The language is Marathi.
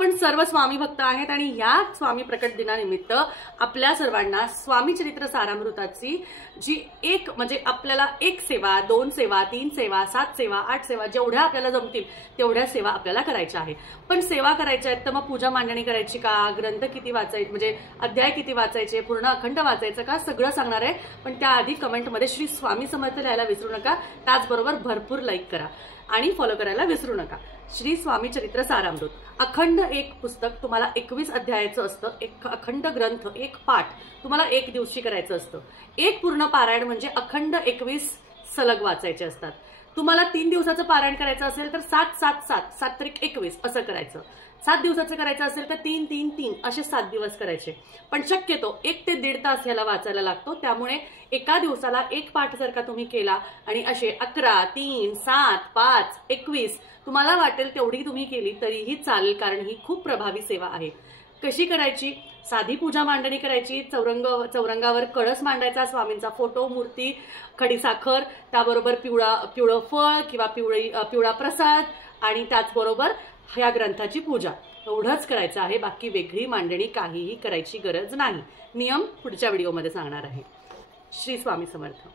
आपण सर्व स्वामी भक्त आहेत आणि या स्वामी प्रकट दिनानिमित्त आपल्या सर्वांना स्वामी चरित्र सारामृताची जी एक म्हणजे आपल्याला 1 सेवा 2 सेवा 3 सेवा 7 सेवा 8 सेवा जेवढ्या आपल्याला जमतील तेवढ्या सेवा आपल्याला करायच्या आहे। पण सेवा करायच्या आहेत तर मग पूजा मांडणी करायची का, ग्रंथ किती वाचायचे म्हणजे अध्याय किती वाचायचे, पूर्ण अखंड वाचायचं का, सगळं सांगणार आहे। पण त्याआधी कमेंटमध्ये श्री स्वामी समर्थ लिहायला विसरू नका। त्याचबरोबर भरपूर लाईक करा आणि फॉलो करायला विसरू नका। श्री स्वामी चरित्र सारामृत अखंड एक पुस्तक तुम्हाला 21 अध्यायाचं असतं। एक अखंड ग्रंथ एक पाठ तुम्हाला 1 दिवशी करायचं असतं। एक पूर्ण पारायण म्हणजे अखंड 21 सलग वाचायचे असतात। तुम्हाला 3 दिवसाचं पारायण करायचं असेल तर 7 7 7 7 त्रिक 21 असं करायचं। 7 दिवसाचं करायचं असेल तर 3 3 3 असे 7 दिवस करायचे। पण शक्यतो 1 ते 1.5 तास याला वाचायला लागतो। त्यामुळे एका दिवसाला एक पाठ जर का तुम्ही केला आणि असे 11 3 7 5 21 तुम्हाला वाटेल तेवढी तुम्ही केली तरीही चालेल, कारण ही खूप प्रभावी सेवा आहे। कशी करायची? साधी पूजा मांडणी करायची। चौरंगावर कळस मांडायचा, स्वामींचा फोटो, मूर्ती, खडीसाखर, त्याबरोबर पिवळं फळ किंवा पिवळा प्रसाद आणि त्याचबरोबर ह्या ग्रंथाची पूजा एवढंच करायचं आहे। बाकी वेगळी मांडणी काहीही करायची गरज नाही। नियम पुढच्या व्हिडिओमध्ये सांगणार आहे। श्री स्वामी समर्थ।